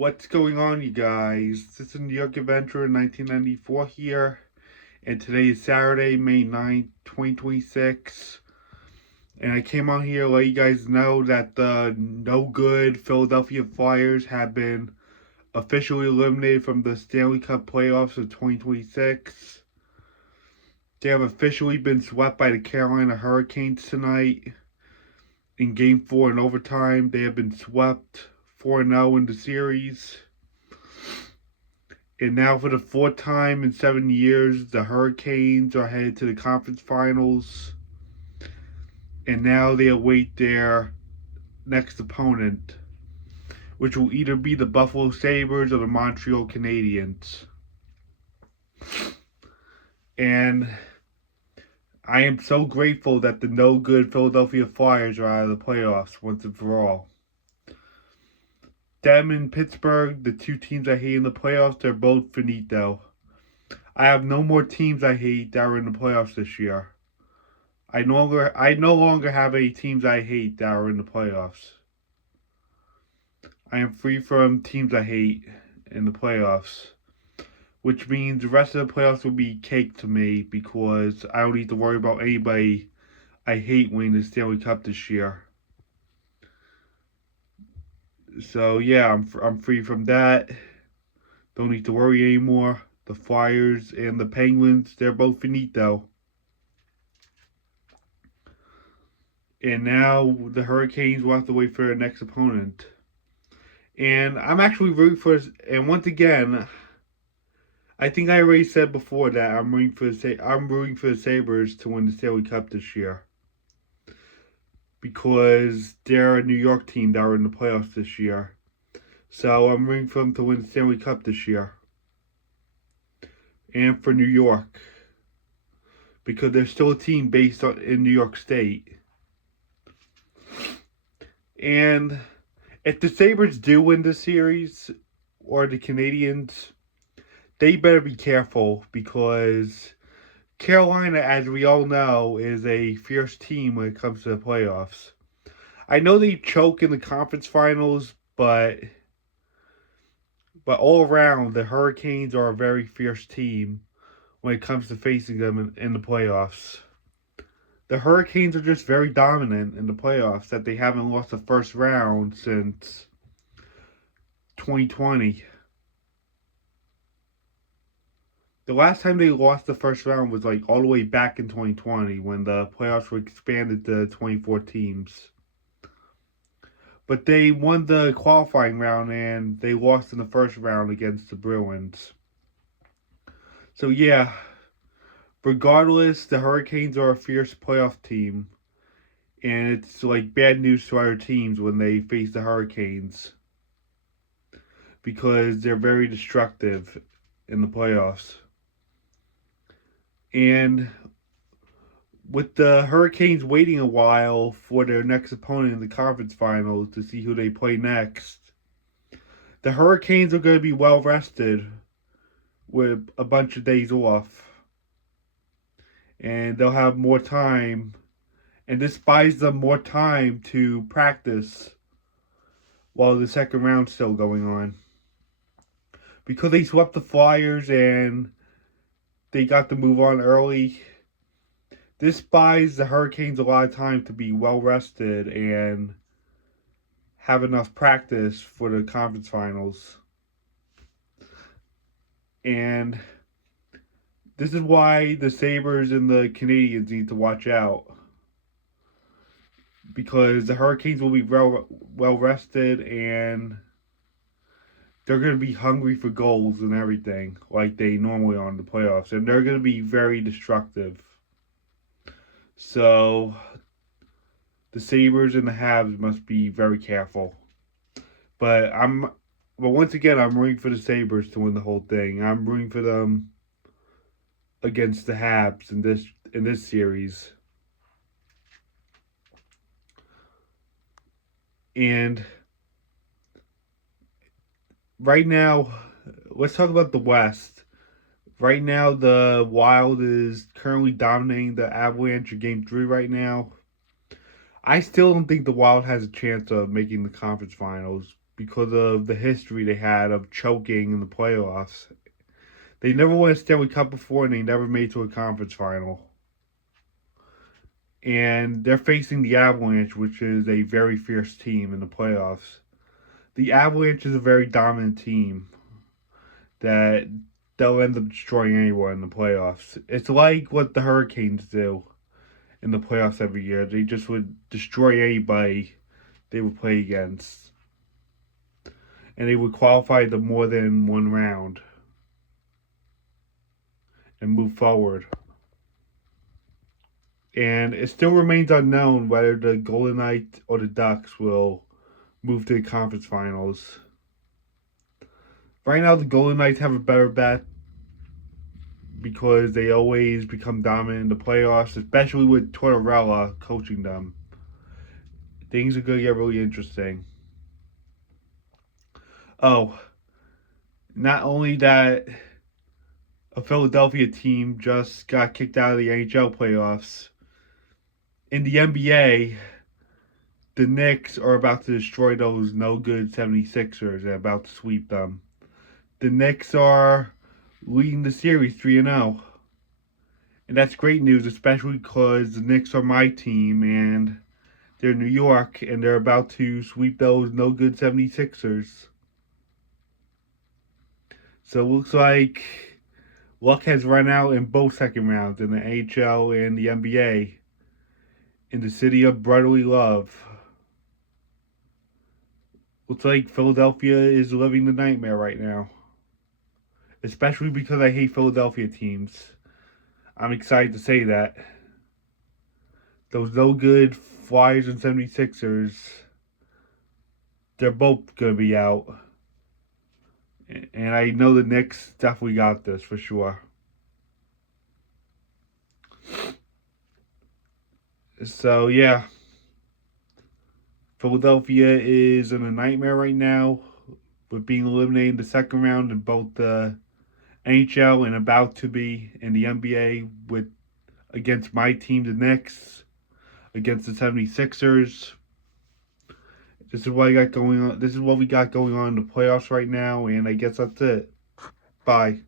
What's going on, you guys? This is New York Adventure in 1994 here, and today is Saturday, May 9th, 2026. And I came on here to let you guys know that the no good Philadelphia Flyers have been officially eliminated from the Stanley Cup playoffs of 2026. They have officially been swept by the Carolina Hurricanes tonight. In Game 4 in overtime, they have been swept 4-0 in the series. And now, for the fourth time in 7 years, the Hurricanes are headed to the conference finals. And now they await their next opponent, which will either be the Buffalo Sabres or the Montreal Canadiens. And I am so grateful that the no good Philadelphia Flyers are out of the playoffs once and for all. Them and Pittsburgh, the two teams I hate in the playoffs, they're both finito. I have no more teams I hate that are in the playoffs this year. I no longer have any teams I hate that are in the playoffs. I am free from teams I hate in the playoffs, which means the rest of the playoffs will be cake to me because I don't need to worry about anybody I hate winning the Stanley Cup this year. So yeah, I'm free from that. Don't need to worry anymore. The Flyers and the Penguins, they're both finito. And now the Hurricanes will have to wait for their next opponent. And I'm actually rooting for, and once again, I think I already said before that I'm rooting for the Sabres to win the Stanley Cup this year. Because they're a New York team that are in the playoffs this year. So I'm rooting for them to win the Stanley Cup this year. And for New York. Because they're still a team based in New York State. And if the Sabres do win the series, or the Canadiens, they better be careful because Carolina, as we all know, is a fierce team when it comes to the playoffs. I know they choke in the conference finals, but all around, the Hurricanes are a very fierce team when it comes to facing them in the playoffs. The Hurricanes are just very dominant in the playoffs, that they haven't lost the first round since 2020. The last time they lost the first round was like all the way back in 2020 when the playoffs were expanded to 24 teams. But they won the qualifying round and they lost in the first round against the Bruins. So yeah, regardless, the Hurricanes are a fierce playoff team. And it's like bad news to other teams when they face the Hurricanes. Because they're very destructive in the playoffs. And with the Hurricanes waiting a while for their next opponent in the conference finals to see who they play next, the Hurricanes are going to be well rested with a bunch of days off. And they'll have more time. And this buys them more time to practice while the second round's still going on. Because they swept the Flyers and they got to move on early, this buys the Hurricanes a lot of time to be well rested and have enough practice for the conference finals. And this is why the Sabres and the Canadiens need to watch out. Because the Hurricanes will be well rested and they're going to be hungry for goals and everything like they normally are in the playoffs. And they're going to be very destructive. So the Sabres and the Habs must be very careful. But once again, I'm rooting for the Sabres to win the whole thing. I'm rooting for them against the Habs in this series. And right now, let's talk about the West. Right now, the Wild is currently dominating the Avalanche in Game 3 right now. I still don't think the Wild has a chance of making the conference finals because of the history they had of choking in the playoffs. They never won a Stanley Cup before, and they never made it to a conference final. And they're facing the Avalanche, which is a very fierce team in the playoffs. The Avalanche is a very dominant team that they'll end up destroying anyone in the playoffs. It's like what the Hurricanes do in the playoffs every year. They just would destroy anybody they would play against. And they would qualify to more than one round and move forward. And it still remains unknown whether the Golden Knights or the Ducks will move to the conference finals. Right now, the Golden Knights have a better bet because they always become dominant in the playoffs, especially with Tortorella coaching them. Things are going to get really interesting. Oh, not only that, a Philadelphia team just got kicked out of the NHL playoffs. In the NBA, the Knicks are about to destroy those no-good 76ers and about to sweep them. The Knicks are leading the series 3-0. And that's great news, especially because the Knicks are my team and they're New York and they're about to sweep those no-good 76ers. So it looks like luck has run out in both second rounds, in the NHL and the NBA, in the city of brotherly love. Looks like Philadelphia is living the nightmare right now. Especially because I hate Philadelphia teams. I'm excited to say that. Those no good Flyers and 76ers, they're both going to be out. And I know the Knicks definitely got this for sure. So, yeah. Philadelphia is in a nightmare right now with being eliminated in the second round in both the NHL and about to be in the NBA with against my team, the Knicks, against the 76ers. This is what I got going on. This is what we got going on in the playoffs right now, and I guess that's it. Bye.